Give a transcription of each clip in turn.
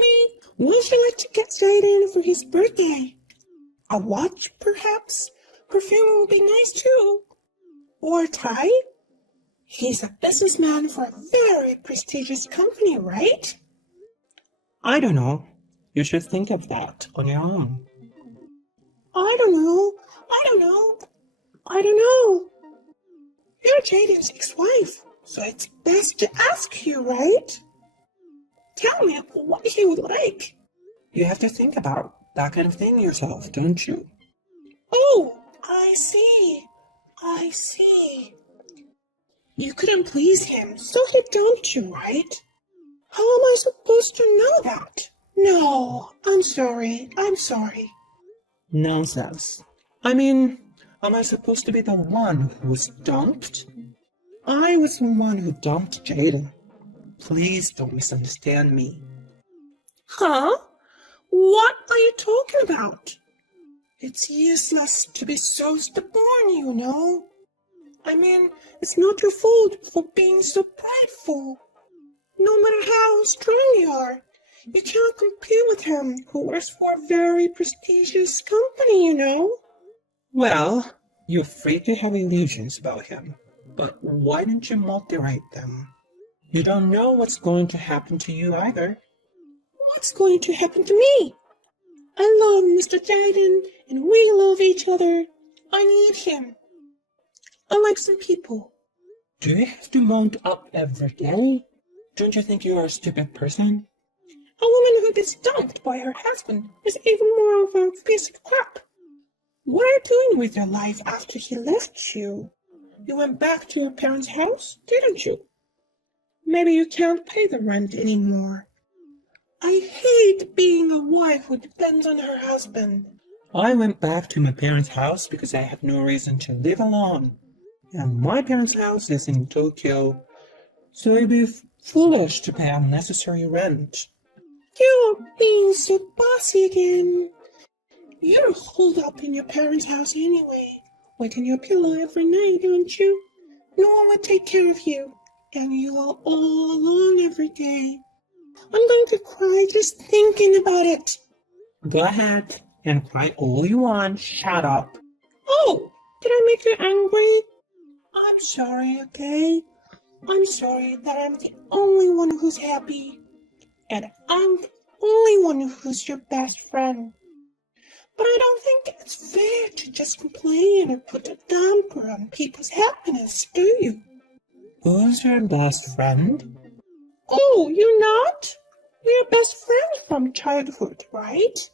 Naomi, what would you like to get Jaden for his birthday? A watch, perhaps? Perfume would be nice too. Or a tie? He's a businessman for a very prestigious company, right? I don't know. You should think of that on your own. I don't know. You're Jaden's ex-wife, so it's best to ask you, right? Tell me what he would like. You have to think about that kind of thing yourself, don't you? Oh, I see. You couldn't please him, so he dumped you, right? How am I supposed to know that? No, I'm sorry. Nonsense. I mean, am I supposed to be the one who was dumped? I was the one who dumped Jaden. Please don't misunderstand me. Huh? What are you talking about? It's useless to be so stubborn, you know. I mean, it's not your fault for being so prideful. No matter how strong you are, you can't compete with him who works for a very prestigious company, you know. Well, you're free to have illusions about him, but why don't you moderate them? You don't know what's going to happen to you either. What's going to happen to me? I love Mr. Jaden, and we love each other. I need him. Unlike some people. Do you have to mount up every day? Don't you think you are a stupid person? A woman who gets dumped by her husband is even more of a piece of crap. What are you doing with your life after he left you? You went back to your parents' house, didn't you? Maybe you can't pay the rent anymore. I hate being a wife who depends on her husband. I went back to my parents' house because I had no reason to live alone. And my parents' house is in Tokyo, so it'd be foolish to pay unnecessary rent. You're being so bossy again. You're holed up in your parents' house anyway, wet in your pillow every night, don't you? No one would take care of you, and you are all alone every day. I'm going to cry just thinking about it. Go ahead and cry all you want. Shut up. Oh, did I make you angry? I'm sorry, okay? I'm sorry that I'm the only one who's happy. And I'm the only one who's your best friend. But I don't think it's fair to just complain or put a damper on people's happiness, do you? Who's your best friend? Oh, you're not? We're best friends from childhood, right?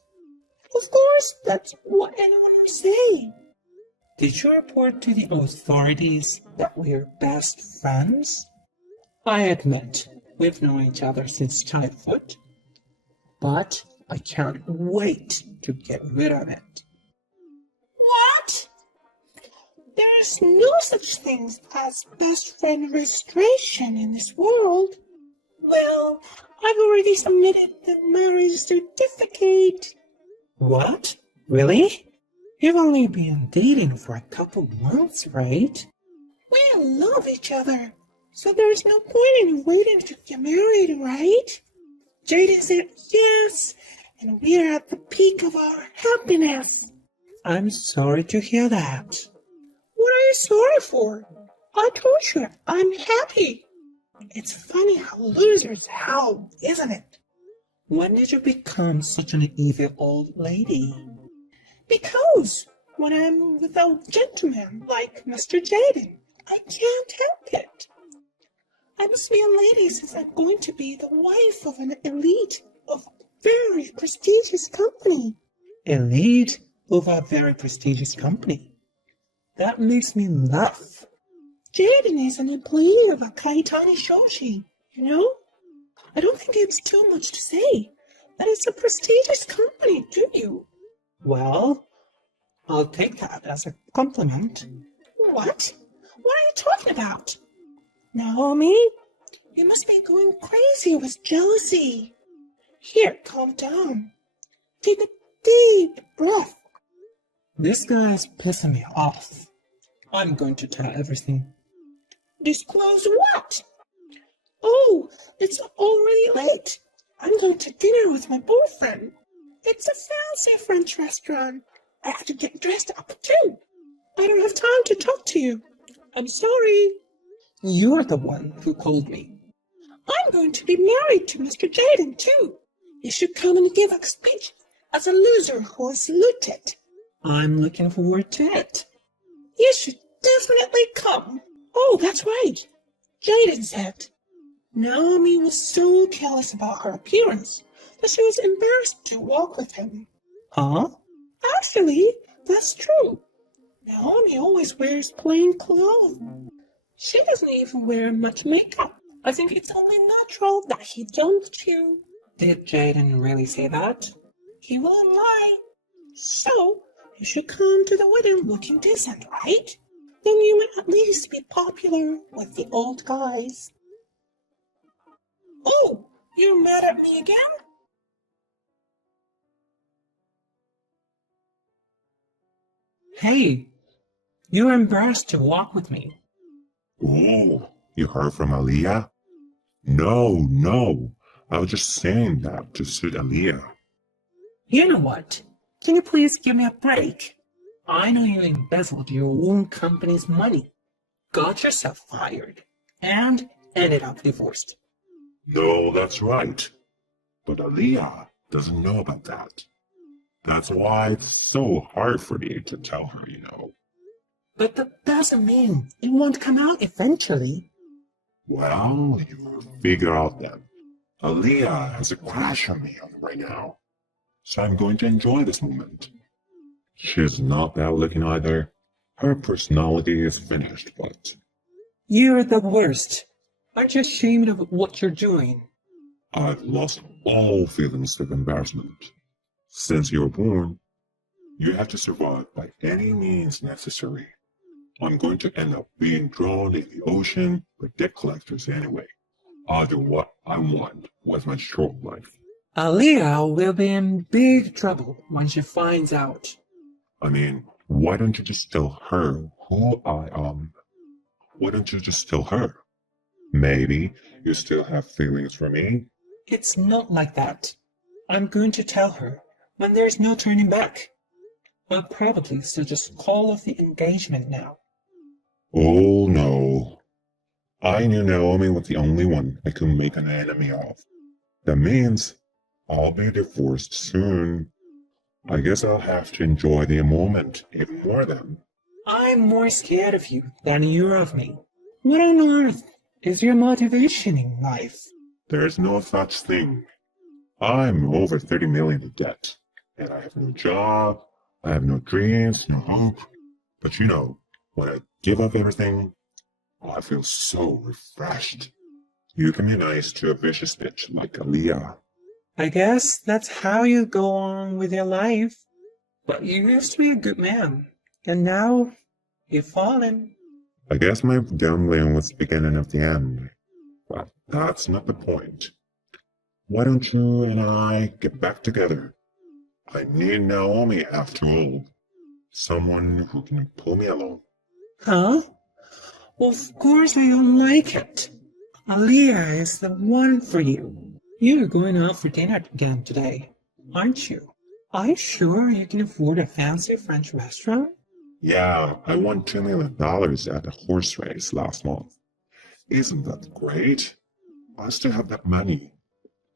Of course, that's what anyone would say. Did you report to the authorities that we're best friends? I admit, we've known each other since childhood, but I can't wait to get rid of it. What? There's no such thing as best friend registration in this world. Well, I've already submitted the marriage certificate. What? Really? You've only been dating for a couple months, right? We love each other, so there's no point in waiting to get married, right? Jaden said yes, and we're at the peak of our happiness. I'm sorry to hear that. What are you sorry for? I told you I'm happy. It's funny how losers howl, isn't it? When did you become such an evil old lady? Because when I'm with a gentleman like Mr. Jaden, I can't help it. I must be a lady since I'm going to be the wife of an elite of a very prestigious company. Elite of a very prestigious company? That makes me laugh. Jaden is an employee of a Kaitani Shoshi, you know? I don't think it's too much to say that it's a prestigious company, do you? Well, I'll take that as a compliment. What? What are you talking about? Naomi, you must be going crazy with jealousy. Here, calm down. Take a deep breath. This guy's pissing me off. I'm going to tell everything. Disclose what? Oh, it's already late. I'm going to dinner with my boyfriend. It's a fancy French restaurant. I have to get dressed up too. I don't have time to talk to you. I'm sorry. You're the one who called me. I'm going to be married to Mr. Jaden too. You should come and give a speech as a loser who has looted. I'm looking forward to it. You should definitely come. Oh, that's right. Jaden said Naomi was so careless about her appearance that she was embarrassed to walk with him. Huh? Actually, that's true. Naomi always wears plain clothes. She doesn't even wear much makeup. I think it's only natural that he dumped you. Did Jaden really say that? He won't lie. So, you should come to the wedding looking decent, right? Then you might at least be popular with the old guys. Oh, you're mad at me again? Hey, you're embarrassed to walk with me. Oh, you heard from Aaliyah? No. I was just saying that to suit Aaliyah. You know what? Can you please give me a break? I know you embezzled your own company's money, got yourself fired, and ended up divorced. No, that's right. But Aaliyah doesn't know about that. That's why it's so hard for me to tell her, you know. But that doesn't mean it won't come out eventually. Well, you'll figure out that Aaliyah has a crush on me right now. So I'm going to enjoy this moment. She's not bad looking either. Her personality is finished, but You're the worst. Aren't you ashamed of what you're doing? I've lost all feelings of embarrassment. Since you were born, you have to survive by any means necessary. I'm going to end up being drawn in the ocean by debt collectors anyway. I'll do what I want with my short life. Aaliyah will be in big trouble when she finds out. I mean, why don't you just tell her who I am? Why don't you just tell her? Maybe you still have feelings for me? It's not like that. I'm going to tell her when there's no turning back. I'll probably still just call off the engagement now. Oh no. I knew Naomi was the only one I could make an enemy of. That means I'll be divorced soon. I guess I'll have to enjoy the moment even more then. I'm more scared of you than you're of me. What on earth is your motivation in life? There's no such thing. I'm over 30 million in debt, and I have no job, I have no dreams, no hope. But you know, when I give up everything, I feel so refreshed. You can be nice to a vicious bitch like Aaliyah. I guess that's how you go on with your life. But you used to be a good man, and now you've fallen. I guess my gambling was the beginning of the end. But that's not the point. Why don't you and I get back together? I need Naomi after all. Someone who can pull me along. Huh? Of course I don't like it. Aaliyah is the one for you. You're going out for dinner again today, aren't you? Are you sure you can afford a fancy French restaurant? Yeah, I won $2 million at a horse race last month. Isn't that great? I still have that money,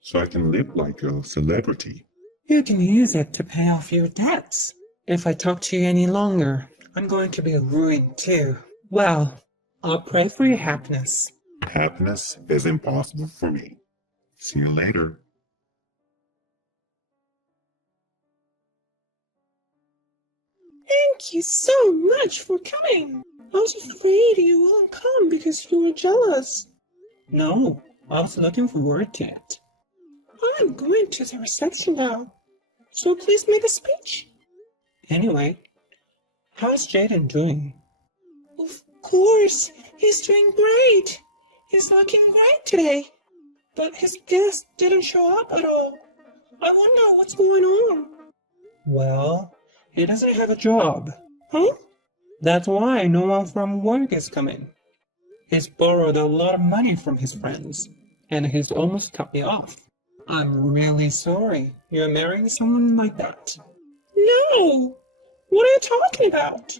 so I can live like a celebrity. You can use it to pay off your debts. If I talk to you any longer, I'm going to be ruined too. Well, I'll pray for your happiness. Happiness is impossible for me. See you later. Thank you so much for coming. I was afraid you wouldn't come because you were jealous. No, I was looking forward to it. I'm going to the reception now, so please make a speech. Anyway, how's Jaden doing? Of course, he's doing great. He's looking great today. But his guest didn't show up at all. I wonder what's going on. Well, he doesn't have a job. Huh? That's why no one from work is coming. He's borrowed a lot of money from his friends, and he's almost cut me off. I'm really sorry you're marrying someone like that. No! What are you talking about?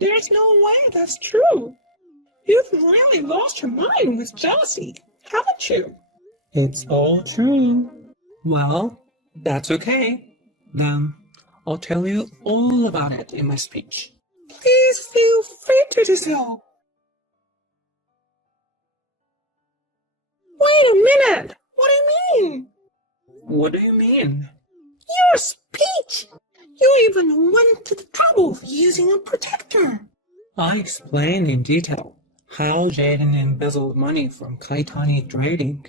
There's no way that's true. You've really lost your mind with jealousy, haven't you? It's all true. Well, that's okay. Then I'll tell you all about it in my speech. Please feel free to do so. Wait a minute! What do you mean? What do you mean? Your speech! You even went to the trouble of using a protector. I explained in detail how Jaden embezzled money from Kaitani Trading.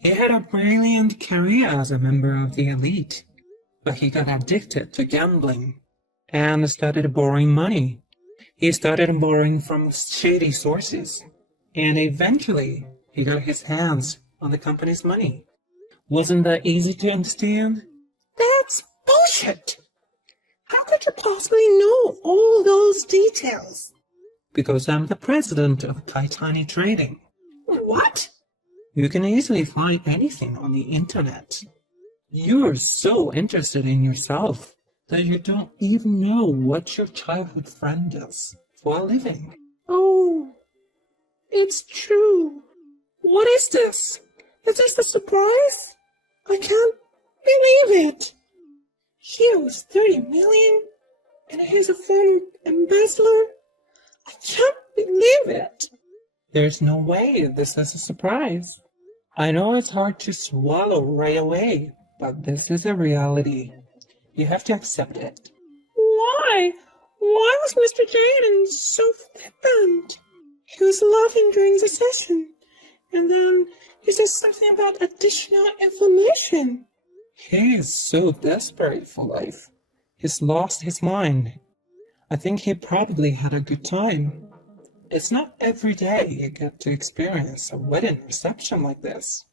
He had a brilliant career as a member of the elite, but he got addicted to gambling and started borrowing money. He started borrowing from shady sources, and eventually he got his hands on the company's money. Wasn't that easy to understand? That's bullshit! How could you possibly know all those details? Because I'm the president of Kaitani Trading. What? You can easily find anything on the internet. You're so interested in yourself that you don't even know what your childhood friend does for a living. Oh, it's true. What is this? Is this a surprise? I can't believe it. Here was 30 million, and he's a former embezzler. I can't believe it. There's no way this is a surprise. I know it's hard to swallow right away, but this is a reality. You have to accept it. Why? Why was Mr. Jaden so flippant? He was laughing during the session, and then he said something about additional information. He is so desperate for life. He's lost his mind. I think he probably had a good time. It's not every day you get to experience a wedding reception like this.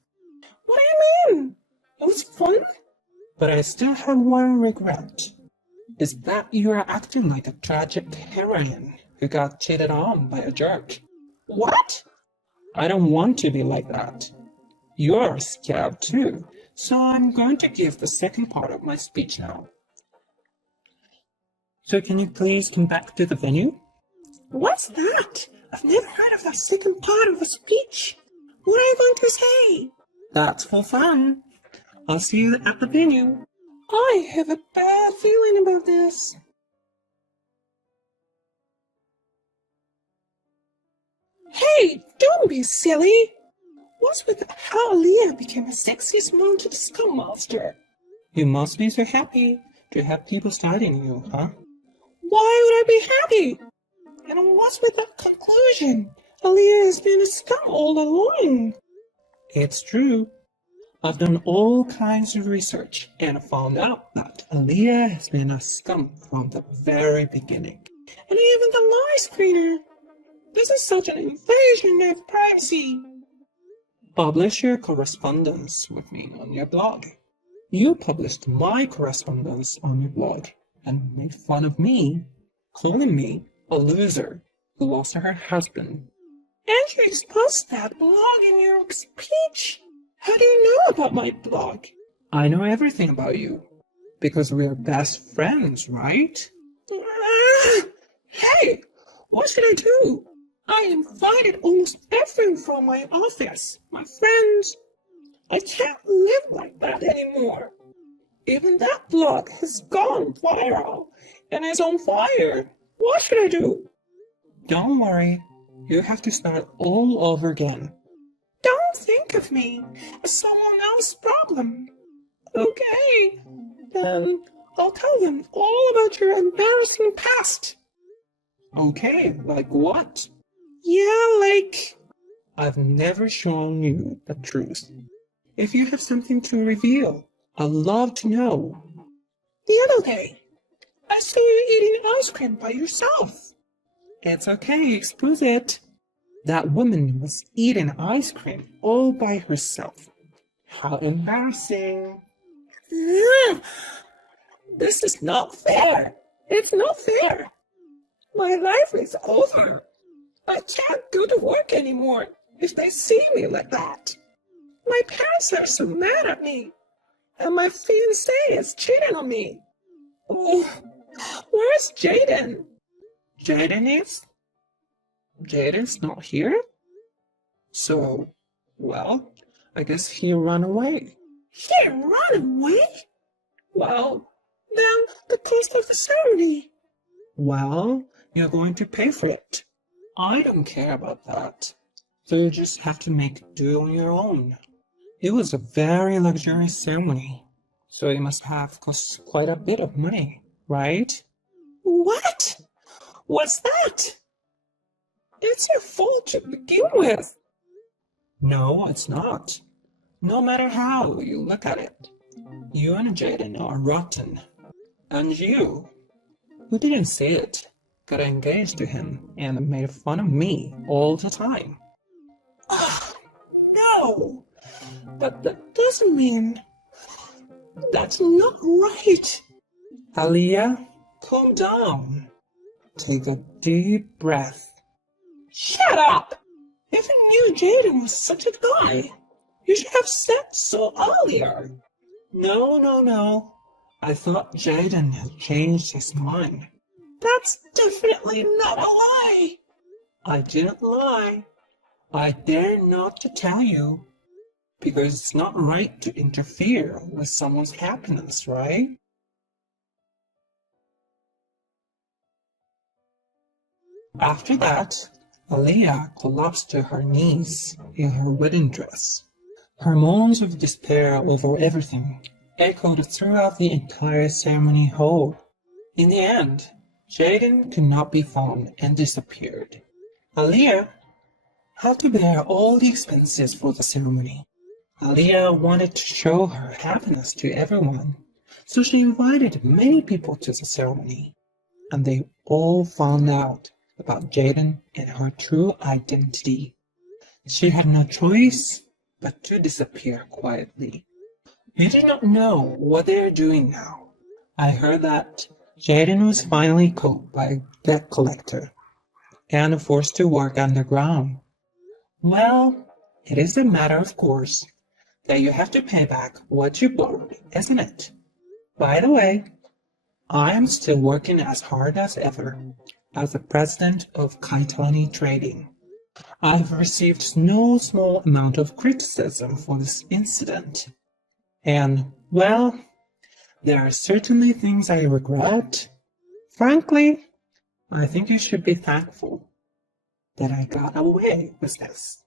What do you mean? It was fun? But I still have one regret. Is that you are acting like a tragic heroine who got cheated on by a jerk. What? I don't want to be like that. You're scared too, so I'm going to give the second part of my speech now. So can you please come back to the venue? What's that? I've never heard of that second part of a speech. What are you going to say? That's for fun. I'll see you at the venue. I have a bad feeling about this. Hey, don't be silly. What's with how Aaliyah became the sexiest mounted scum monster? You must be so happy to have people studying you, huh? Why would I be happy? And what's with that conclusion? Aaliyah has been a scum all along. It's true. I've done all kinds of research and found out that Aaliyah has been a scum from the very beginning. And even the lie screener. This is such an invasion of privacy. Publish your correspondence with me on your blog. You published my correspondence on your blog and made fun of me, calling me a loser who lost her husband. And you exposed that blog in your speech. How do you know about my blog? I know everything about you because we are best friends, right? Hey, what should I do? I invited almost everyone from my office, my friends. I can't live like that anymore. Even that blog has gone viral and is on fire. What should I do? Don't worry. You have to start all over again. Don't think of me as someone else's problem. Okay, then I'll tell them all about your embarrassing past. Okay, like what? Yeah, like... I've never shown you the truth. If you have something to reveal, I'd love to know. The other day, I saw you eating ice cream by yourself. It's okay, expose it. That woman was eating ice cream all by herself. How embarrassing. This is not fair. It's not fair. My life is over. I can't go to work anymore if they see me like that. My parents are so mad at me. and my fiancé is cheating on me. Oh, where's Jaden? Jaden is? Jaden's not here? So, well, I guess he ran away. He ran away? Well, then the cost of the ceremony. Well, you're going to pay for it. I don't care about that. So you just have to make do on your own. It was a very luxurious ceremony, so it must have cost quite a bit of money, right? What? What's that? It's your fault to begin with. No, it's not. No matter how you look at it. You and Jaden are rotten. And you, who didn't say it, got engaged to him and made fun of me all the time. No, but that doesn't mean... That's not right. Aliyah, calm down. Take a deep breath. Shut up! If you knew Jaden was such a guy, you should have said so earlier. No. I thought Jaden had changed his mind. That's definitely not a lie. I didn't lie. I dare not to tell you. Because it's not right to interfere with someone's happiness, right? After that, Aliyah collapsed to her knees in her wedding dress. Her moans of despair over everything echoed throughout the entire ceremony hall. In the end, Jaden could not be found and disappeared. Aliyah had to bear all the expenses for the ceremony. Aliyah wanted to show her happiness to everyone, so she invited many people to the ceremony, and they all found out about Jaden and her true identity. She had no choice but to disappear quietly. You do not know what they are doing now. I heard that Jaden was finally caught by a debt collector and forced to work underground. Well, it is a matter of course that you have to pay back what you borrowed, isn't it? By the way, I am still working as hard as ever as the president of Kaitani Trading. I've received no small amount of criticism for this incident. And, well, there are certainly things I regret. Frankly, I think you should be thankful that I got away with this.